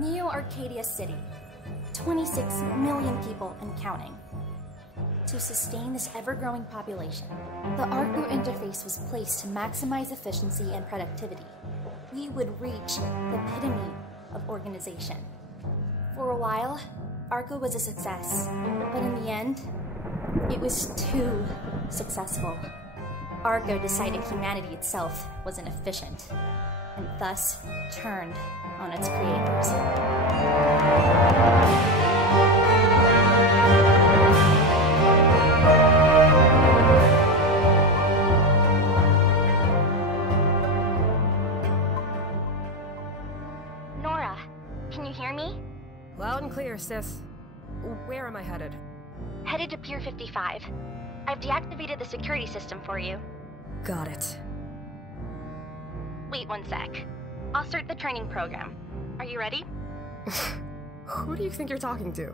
Neo Arcadia City. 26 million people and counting. To sustain this ever-growing population, the ARCO interface was placed to maximize efficiency and productivity. We would reach the epitome of organization. For a while, ARCO was a success, but in the end, it was too successful. ARCO decided humanity itself was inefficient, and thus turned on its creators. Nora, can you hear me? Loud and clear, sis. Where am I headed? Headed to Pier 55. I've deactivated the security system for you. Got it. Wait one sec. I'll start the training program. Are you ready? Who do you think you're talking to?